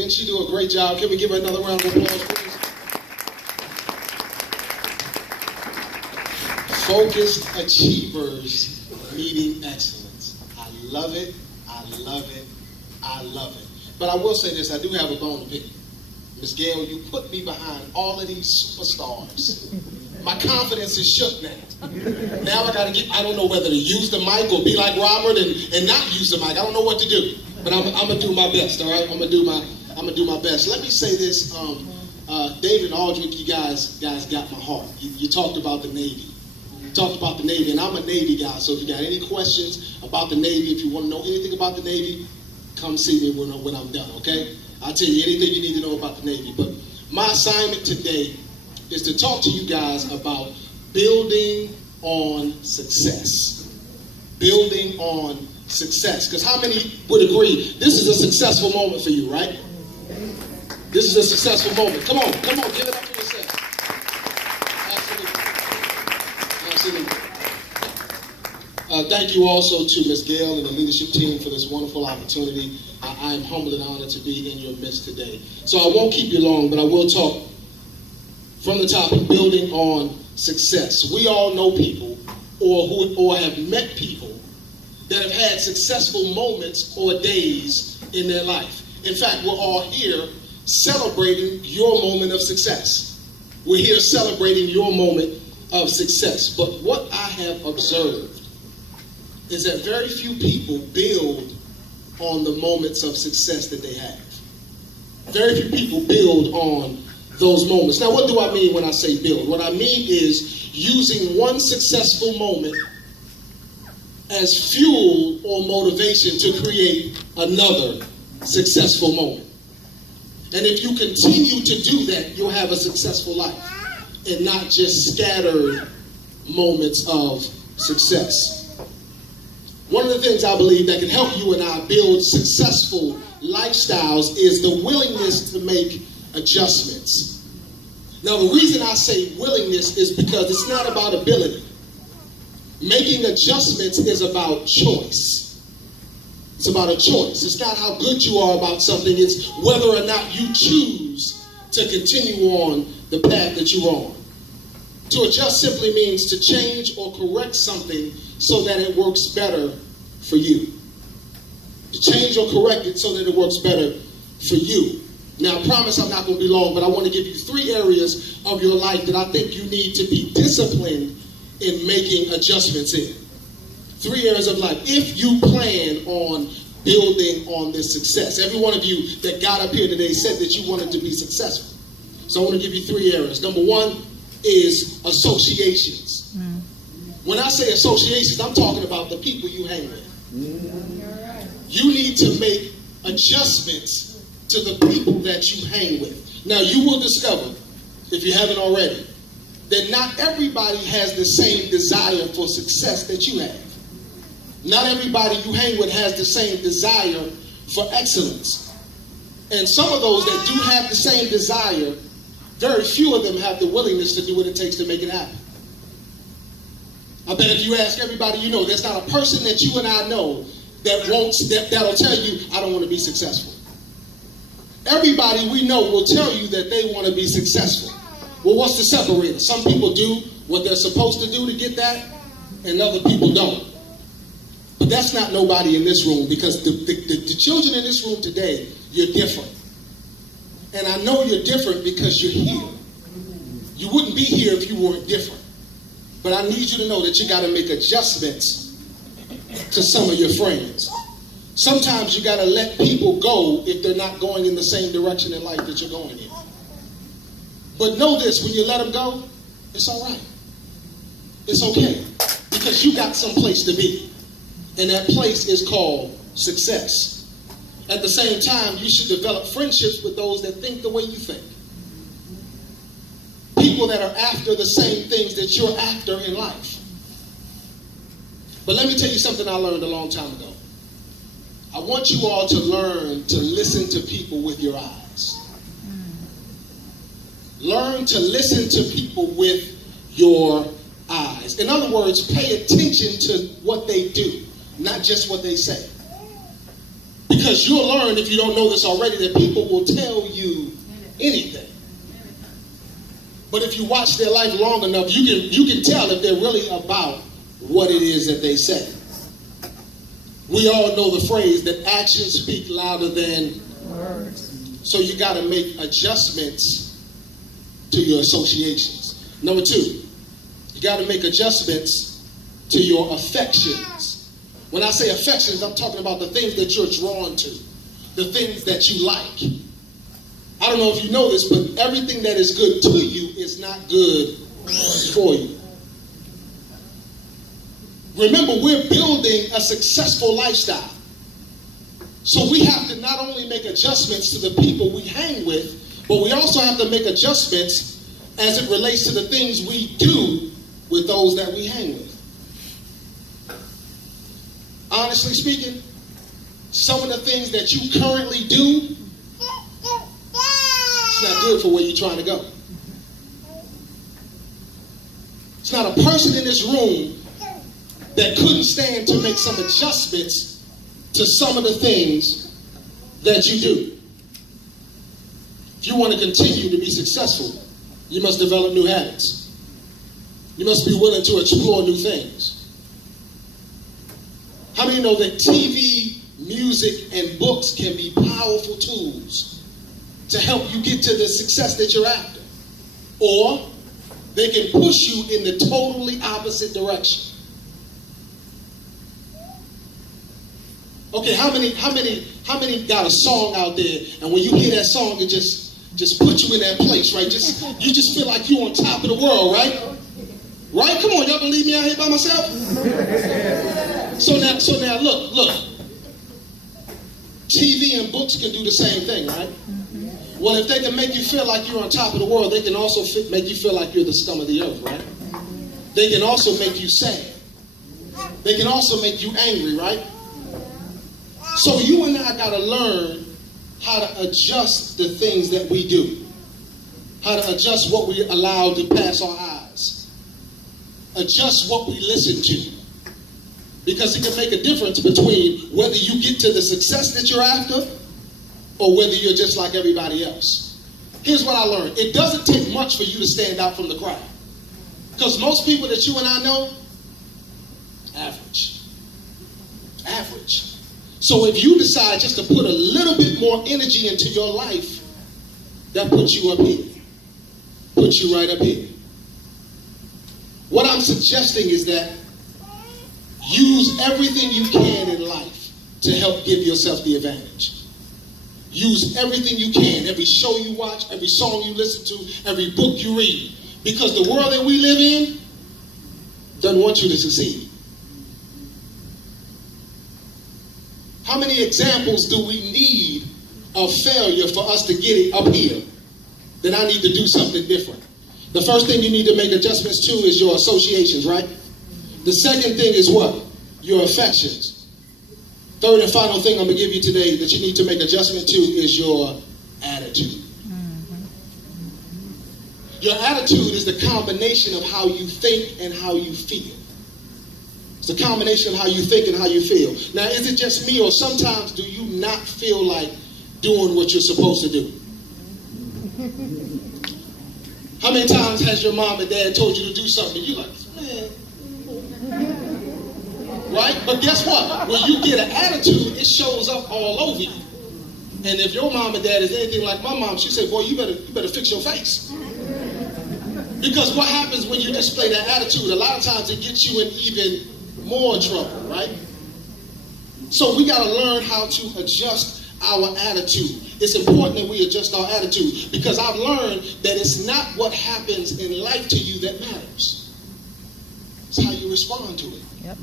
Didn't she do a great job? Can we give her another round of applause, please? Focused achievers meeting excellence. I love it. I love it. I love it. But I will say this, I do have a bone to pick. Ms. Gail, you put me behind all of these superstars. My confidence is shook now. Now I gotta I don't know whether to use the mic or be like Robert and not use the mic. I don't know what to do. But I'm gonna do my best, all right? I'm gonna do my best. Let me say this, David and Aldrich, you guys got my heart. You talked about the Navy. You talked about the Navy, and I'm a Navy guy, so if you got any questions about the Navy, if you want to know anything about the Navy, come see me when I'm done, okay? I'll tell you anything you need to know about the Navy. But my assignment today is to talk to you guys about building on success. Building on success. Because how many would agree this is a successful moment for you, right? This is a successful moment. Come on, give it up for yourself. Absolutely. Thank you also to Ms. Gail and the leadership team for this wonderful opportunity. I am humbled and honored to be in your midst today. So I won't keep you long, but I will talk from the topic, building on success. We all know people or have met people that have had successful moments or days in their life. In fact, we're all here celebrating your moment of success. We're here celebrating your moment of success. But what I have observed is that very few people build on the moments of success that they have. Very few people build on those moments. Now, what do I mean when I say build? What I mean is using one successful moment as fuel or motivation to create another successful moment. And if you continue to do that, you'll have a successful life and not just scattered moments of success. One of the things I believe that can help you and I build successful lifestyles is the willingness to make adjustments. Now, the reason I say willingness is because it's not about ability. Making adjustments is about choice. It's about a choice. It's not how good you are about something. It's whether or not you choose to continue on the path that you're on. To adjust simply means to change or correct something so that it works better for you. To change or correct it so that it works better for you. Now, I promise I'm not going to be long, but I want to give you 3 areas of your life that I think you need to be disciplined in making adjustments in. 3 areas of life. If you plan on building on this success. Every one of you that got up here today said that you wanted to be successful. So I want to give you 3 areas. Number 1 is associations. When I say associations, I'm talking about the people you hang with. You need to make adjustments to the people that you hang with. Now, you will discover, if you haven't already, that not everybody has the same desire for success that you have. Not everybody you hang with has the same desire for excellence. And some of those that do have the same desire, very few of them have the willingness to do what it takes to make it happen. I bet if you ask everybody you know, there's not a person that you and I know that'll tell you, I don't want to be successful. Everybody we know will tell you that they want to be successful. Well, what's the separator? Some people do what they're supposed to do to get that, and other people don't. But that's not nobody in this room, because the children in this room today, you're different. And I know you're different because you're here. You wouldn't be here if you weren't different. But I need you to know that you got to make adjustments to some of your friends. Sometimes you got to let people go if they're not going in the same direction in life that you're going in. But know this, when you let them go, it's all right. It's okay. Because you got some place to be. And that place is called success. At the same time, you should develop friendships with those that think the way you think. People that are after the same things that you're after in life. But let me tell you something I learned a long time ago. I want you all to learn to listen to people with your eyes. Learn to listen to people with your eyes. In other words, pay attention to what they do, not just what they say. Because you'll learn, if you don't know this already, that people will tell you anything. But if you watch their life long enough, you can tell if they're really about what it is that they say. We all know the phrase that actions speak louder than words. So you got to make adjustments to your associations. Number two, you got to make adjustments to your affections. When I say affections, I'm talking about the things that you're drawn to, the things that you like. I don't know if you know this, but everything that is good to you is not good for you. Remember, we're building a successful lifestyle. So we have to not only make adjustments to the people we hang with, but we also have to make adjustments as it relates to the things we do with those that we hang with. Honestly speaking, some of the things that you currently do, it's not good for where you're trying to go. It's not a person in this room that couldn't stand to make some adjustments to some of the things that you do. If you want to continue to be successful, you must develop new habits. You must be willing to explore new things. How many know that TV, music, and books can be powerful tools to help you get to the success that you're after? Or they can push you in the totally opposite direction. Okay, how many got a song out there, and when you hear that song, it just puts you in that place, right? You just feel like you're on top of the world, right? Right? Come on, y'all believe me out here by myself? So now look. TV and books can do the same thing, right? Well, if they can make you feel like you're on top of the world, they can also make you feel like you're the scum of the earth, right? They can also make you sad. They can also make you angry, right? So you and I got to learn how to adjust the things that we do. How to adjust what we allow to pass our eyes. Adjust what we listen to. Because it can make a difference between whether you get to the success that you're after or whether you're just like everybody else. Here's what I learned. It doesn't take much for you to stand out from the crowd. Because most people that you and I know, average. Average. So if you decide just to put a little bit more energy into your life, that puts you up here. Puts you right up here. What I'm suggesting is that use everything you can in life to help give yourself the advantage. Use everything you can, every show you watch, every song you listen to, every book you read. Because the world that we live in doesn't want you to succeed. How many examples do we need of failure for us to get it up here? Then I need to do something different. The first thing you need to make adjustments to is your associations, right? The second thing is what? Your affections. Third and final thing I'm going to give you today that you need to make adjustment to is your attitude. Your attitude is the combination of how you think and how you feel. It's a combination of how you think and how you feel. Now, is it just me, or sometimes do you not feel like doing what you're supposed to do? How many times has your mom and dad told you to do something and you're like, man. Right? But guess what? When you get an attitude, it shows up all over you. And if your mom and dad is anything like my mom, she said, boy, you better fix your face. Because what happens when you display that attitude, a lot of times it gets you in even more trouble, right? So we got to learn how to adjust our attitude. It's important that we adjust our attitude, because I've learned that it's not what happens in life to you that matters. It's how you respond to it. Yep.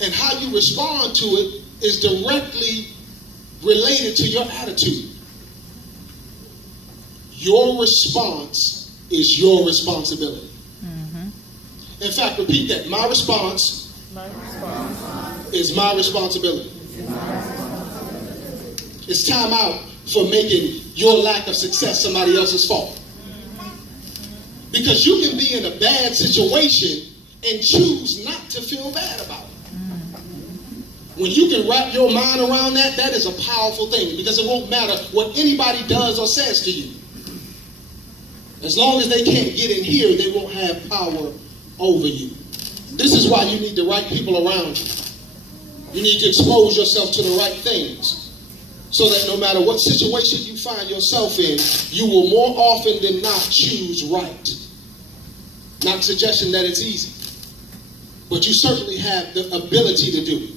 And how you respond to it is directly related to your attitude. Your response is your responsibility. Mm-hmm. In fact, repeat that. My response is my responsibility. It's time out for making your lack of success somebody else's fault. Because you can be in a bad situation and choose not to feel bad about it. When you can wrap your mind around that, that is a powerful thing, because it won't matter what anybody does or says to you. As long as they can't get in here, they won't have power over you. This is why you need the right people around you. You need to expose yourself to the right things, so that no matter what situation you find yourself in, you will more often than not choose right. Not suggesting that it's easy, but you certainly have the ability to do it.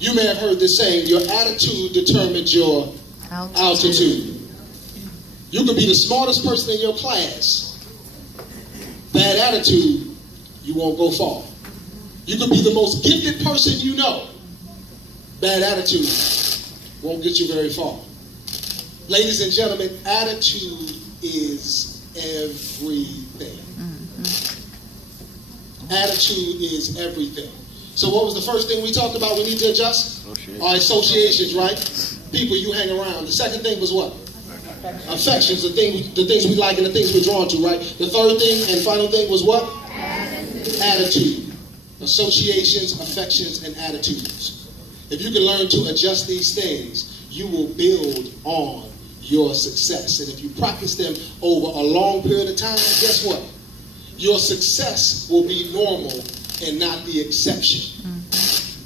You may have heard this saying, your attitude determines your altitude. You could be the smartest person in your class. Bad attitude, you won't go far. You could be the most gifted person you know. Bad attitude won't get you very far. Ladies and gentlemen, attitude is everything. Attitude is everything. So what was the first thing we talked about we need to adjust? Our associations, right? People you hang around. The second thing was what? Affections, the things we like and the things we're drawn to, right? The third thing and final thing was what? Attitude. Associations, affections, and attitudes. If you can learn to adjust these things, you will build on your success. And if you practice them over a long period of time, guess what? Your success will be normal and not the exception.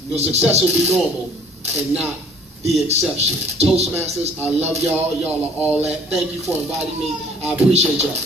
Your success will be normal and not the exception. Toastmasters, I love y'all. Y'all are all that. Thank you for inviting me. I appreciate y'all.